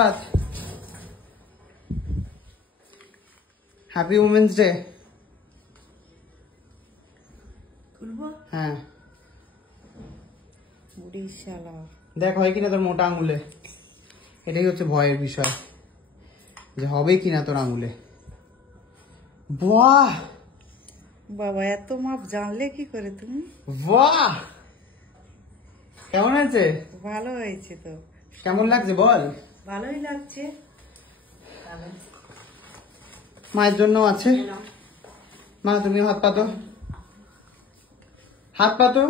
পাত। Happy women's day. হ্যাঁ দেখ হয় কিনা তোর মোটা আঙুলে, এটাই হচ্ছে ভয়ের বিষয় যে হবে কিনা তোর আঙুলে। বাহ বাবা, এত মাপ জানলে কি করে তুমি? বাহ কেমন আছে? ভালো হয়েছে তো। কেমন লাগছে বল? ভালোই লাগছে। মায়ের জন্য আছে। মা তুমি হাত পাতো, হাত পাতো।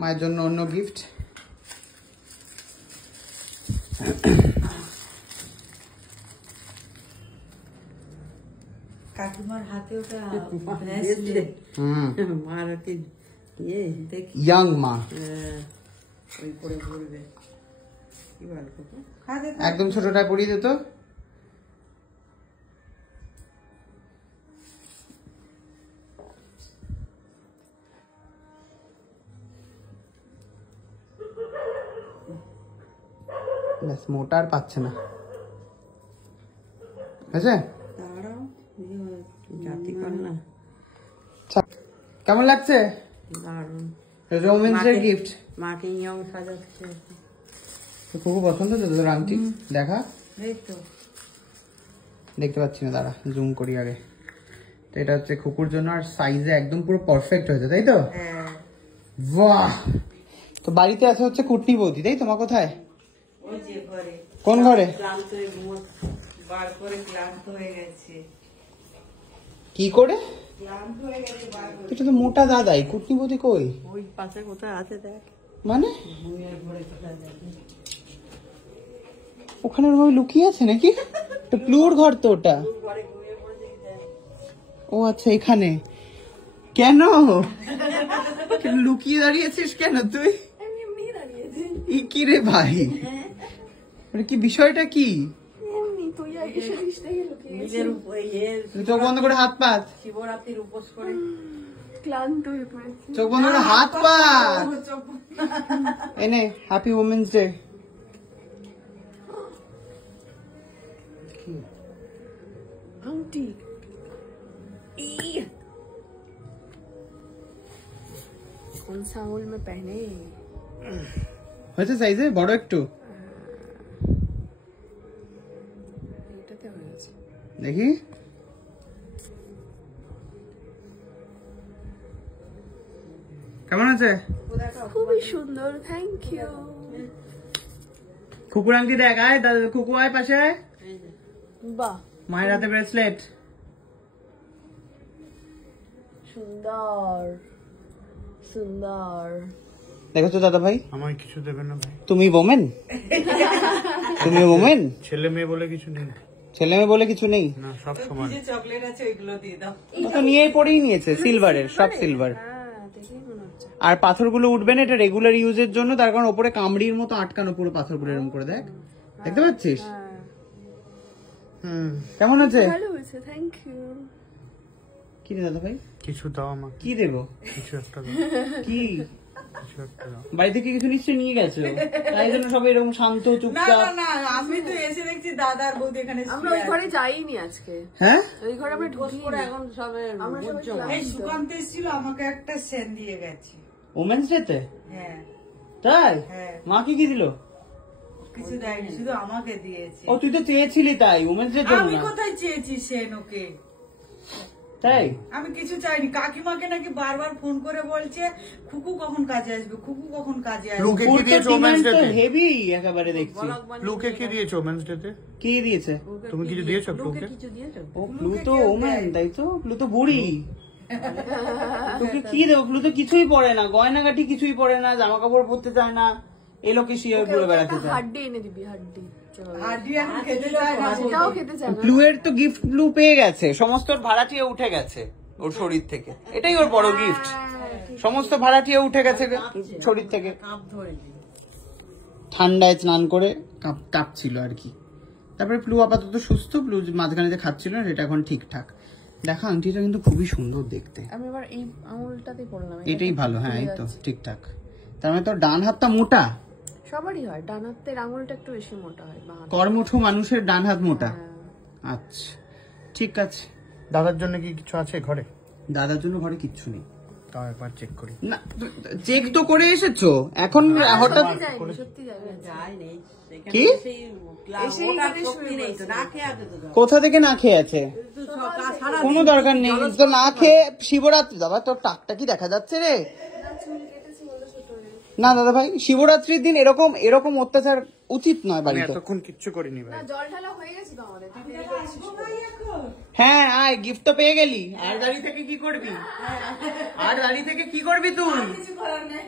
মায়ের জন্য অন্য গিফট। কাকিমার হাতে ওটা মার হাতে ইয়াং মা ওই করে বলবে কি ভালো একদম ছোটটায় পরিয়ে দিত। মোটা আর পাচ্ছে না, বুঝছে? কেমন লাগছে? রোম্যান্সের গিফট মাকে ইয়ং সাজাচ্ছে। খুব পছন্দ তো তোর আংটি। দেখা দেখতে পাচ্ছি না, দাঁড়া জুম করি আগে। তো এটা হচ্ছে খুকুর জন্য, আর সাইজে একদম পুরো পারফেক্ট হয়েছে, তাই তো? বাহ। তো বাড়িতে আছে হচ্ছে কুটনি বৌদি, তাই তোমার? কোথায়? কোন ঘরে? কি করে? এটা তো মোটা দাদাই, কুটনি বৌদি কই? ওই পাশে কোথায় আছে দেখ। মানে ওখানে ওরভাবে লুকিয়ে আছে নাকি? প্লুর ঘর তো ওটা। ও আচ্ছা এখানে। কেন লুকিয়ে দাঁড়িয়েছিস কেন তুই? কি রে ভাই, কি বিষয়টা কি? চোখ বন্ধ করে হাত পাত। শিবরাত্রির উপোস করে ক্লান্ত হয়ে পড়েছে। চোখ বন্ধ করে হাত পাত। এনে হ্যাপি উমেন্স ডে। আংটি कौन सा आंगुल में पहने? হয়েছে সাইজে বড় একটু। দেখি কেমন আছে? খুবই সুন্দর, থ্যাংক ইউ। কুকুর আংটি দেখ, আয় দাদা কুকু আয় পাশে আয়। বাহ, মায়ের হাতে ব্রেসলেট, সুন্দর সুন্দর। দেখেছো দাদা ভাই? আমায় কিছু দেবে না ভাই? তুমি ওমেন? তুমি ওমেন? ছেলে মেয়ে বলে কিছু নেই। ছেলে মেয়ে বলে কিছু নেই না, সব সমান। চকলেট আছে ওইগুলো দিয়ে দাও। তো নিয়েই পরেই নিয়েছে, সিলভারের, সব সিলভার। আর পাথরগুলো উঠবে না, এটা রেগুলার ইউজের জন্য, তার কারণ ওপরে কামড়ির মতো আটকানো পুরো পাথরগুলো এরকম করে। দেখ, দেখতে পাচ্ছিস? কেমন আছে? ভালো হয়েছে, থ্যাংক ইউ। কি রে দাদা ভাই? কিছু দাও আমাকে। কি দেবো? কিছু একটা দাও। কি? কিছু একটা দাও। বাড়ি থেকে কিছু নিশ্চয়ই নিয়ে গেছো, তাই জন্য সবাই এরকম শান্ত না চুপচাপ। না না, আমি তো এসে দেখছি দাদার বৌদি এখানে। আমরা ওই ঘরে যাইনি আজকে। হ্যাঁ, ওই ঘরে আমরা ঢুকি করে এখন সবে এই সুকান্ত এসেছিল, আমাকে একটা সেন দিয়ে গেছে ওমেন্স ডেতে। হ্যাঁ তাই? হ্যাঁ। মা কি দিল? কিছু দেয়নি, শুধু আমাকে দিয়েছে। ও তুই তো চেয়েছিলি তাই, ওমেন্স ডের জন্য আমি না। কোথায় চেয়েছি সেন ওকে? তাই? আমি কিছু চাইনি। কাকিমাকে নাকি বারবার ফোন করে বলছে খুকু কখন কাজে আসবে, খুকু কখন কাজে আসবে। লুকে কি দিয়েছো ওমেন্স ডেতে? হেভি একেবারে দেখছি। লুকে কি দিয়েছো ওমেন্স ডেতে? কি দিয়েছে? তুমি কিছু দিয়েছো লুকে? ও প্লু তো ওমেন, তাই তো? প্লু তো বুড়ি। তোকে কি দেবো? প্লু তো কিছুই পরে না, গয়নাগাটি কিছুই পরে না, জামা কাপড় পরতে চায় না, এই লোকে শিয়ার ঘুরে বেড়াতে চায়। হাড্ডি এনে দিবি, হাড্ডি। হাড্ডি এখন খেতে চায় না। সেটাও খেতে চায় না। প্লু এর তো গিফট প্লু পেয়ে গেছে, সমস্ত ভাড়াটিয়া উঠে গেছে ওর শরীর থেকে, এটাই ওর বড় গিফট। সমস্ত ভাড়াটিয়া উঠে গেছে শরীর থেকে। ঠান্ডায় স্নান করে কাঁপছিল আর কি। তারপরে প্লু আপাতত সুস্থ, প্লু মাঝখানে যে খাচ্ছিল না সেটা এখন ঠিকঠাক। দেখা আংটিটা কিন্তু খুবই সুন্দর দেখতে। আমি এবার এই আঙুলটাতেই পড়লাম, এটাই ভালো, হ্যাঁ এই তো ঠিকঠাক। তার মানে তোর ডান হাতটা মোটা, সবারই হয়, ডান হাতের আঙুলটা একটু বেশি মোটা হয়, বাঁ হাতে। কর্মঠ মানুষের ডান হাত মোটা। হ্যাঁ। আচ্ছা ঠিক আছে। দাদার জন্য কি কিছু আছে ঘরে? দাদার জন্য ঘরে কিচ্ছু নেই। তাও একবার চেক করি। না চেক তো করে এসেছো, এখন হঠাৎ সত্যি যায়নি, সত্যি যায়নি আজকে। কি এসেই এখানে শুয়ে পড়েছে। কোথা থেকে না খেয়ে আছে? কোনো দরকার নেই তো না খেয়ে। শিবরাত্রি বাবা তোর টাকটা কি দেখা যাচ্ছে রে? না দাদা ভাই, শিবরাত্রির দিন এরকম এরকম অত্যাচার উচিত নয় আমি বাড়িতে। এতক্ষণ কিচ্ছু করিনি ভাই। না, জল ঢালা হয়ে গেছে তো আমাদের, তুই দেরি করেছিস বলে। হ্যাঁ আয়, গিফট তো পেয়ে গেলি। আর দাঁড়িয়ে থেকে কি করবি? আর দাঁড়িয়ে থেকে কি করবি তুই? কিছু করার নেই।